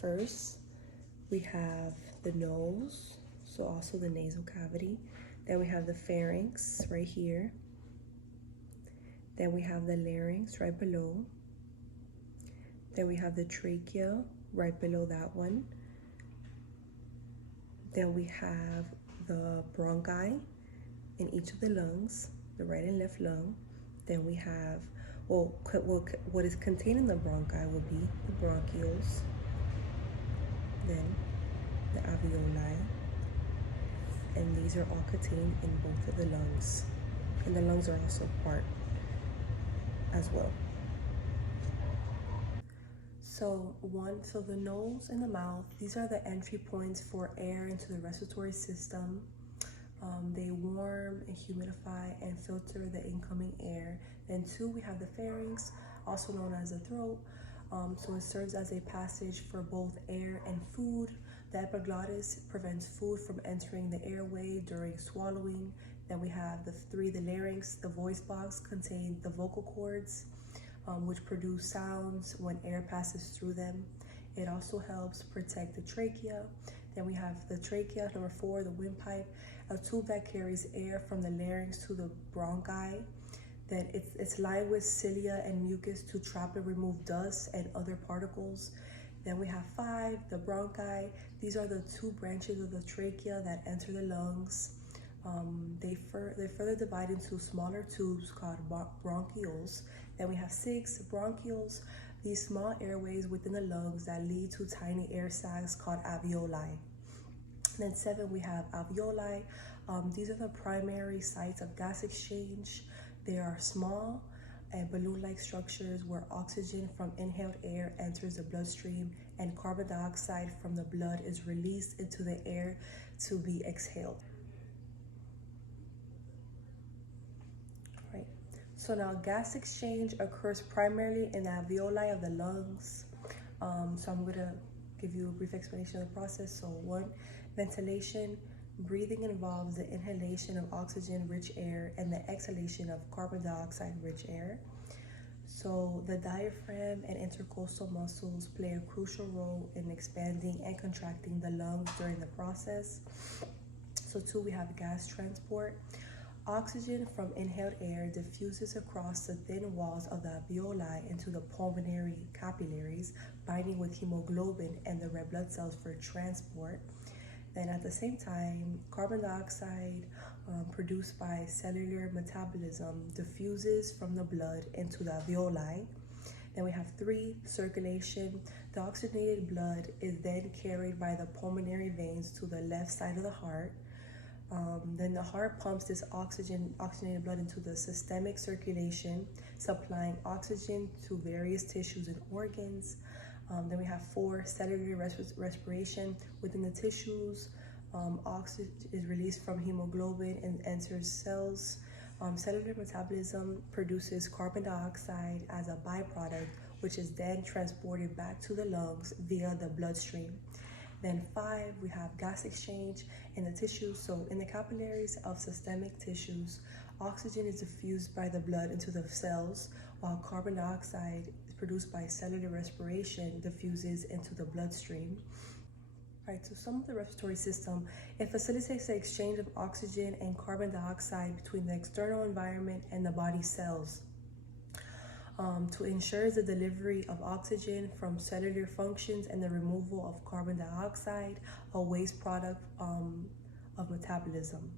first, we have the nose, so also the nasal cavity. Then we have the pharynx right here. Then we have the larynx right below. Then we have the trachea right below that one. Then we have the bronchi in each of the lungs, the right and left lung. Then we have, what is contained in the bronchi will be the bronchioles, then the alveoli, and these are all contained in both of the lungs. And the lungs are also part as well. So the nose and the mouth, these are the entry points for air into the respiratory system. They warm and humidify and filter the incoming air. Then two, we have the pharynx, also known as the throat. So it serves as a passage for both air and food. The epiglottis prevents food from entering the airway during swallowing. Then we have the larynx, the voice box, contains the vocal cords, which produce sounds when air passes through them. It also helps protect the trachea. Then we have the trachea, number 4, the windpipe, a tube that carries air from the larynx to the bronchi. Then it's lined with cilia and mucus to trap and remove dust and other particles. Then we have 5, the bronchi. These are the 2 branches of the trachea that enter the lungs. They further divide into smaller tubes called bronchioles. Then we have 6 bronchioles, these small airways within the lungs that lead to tiny air sacs called alveoli. Then 7, we have alveoli. These are the primary sites of gas exchange. They are small and balloon-like structures where oxygen from inhaled air enters the bloodstream and carbon dioxide from the blood is released into the air to be exhaled. Right. So now gas exchange occurs primarily in the alveoli of the lungs. So I'm gonna give you a brief explanation of the process. So 1, ventilation. Breathing involves the inhalation of oxygen-rich air and the exhalation of carbon dioxide-rich air. So the diaphragm and intercostal muscles play a crucial role in expanding and contracting the lungs during the process. So 2, we have gas transport. Oxygen from inhaled air diffuses across the thin walls of the alveoli into the pulmonary capillaries, binding with hemoglobin and the red blood cells for transport. Then at the same time, carbon dioxide produced by cellular metabolism diffuses from the blood into the alveoli. Then we have 3, circulation. The oxygenated blood is then carried by the pulmonary veins to the left side of the heart. Then the heart pumps this oxygenated blood into the systemic circulation, supplying oxygen to various tissues and organs. Then we have 4, cellular respiration. Within the tissues, oxygen is released from hemoglobin and enters cells. Cellular metabolism produces carbon dioxide as a byproduct, which is then transported back to the lungs via the bloodstream. Then 5, we have gas exchange in the tissues. So in the capillaries of systemic tissues, oxygen is diffused by the blood into the cells, while carbon dioxide produced by cellular respiration diffuses into the bloodstream. Right, so some of the respiratory system, it facilitates the exchange of oxygen and carbon dioxide between the external environment and the body cells to ensure the delivery of oxygen from cellular functions and the removal of carbon dioxide, a waste product of metabolism.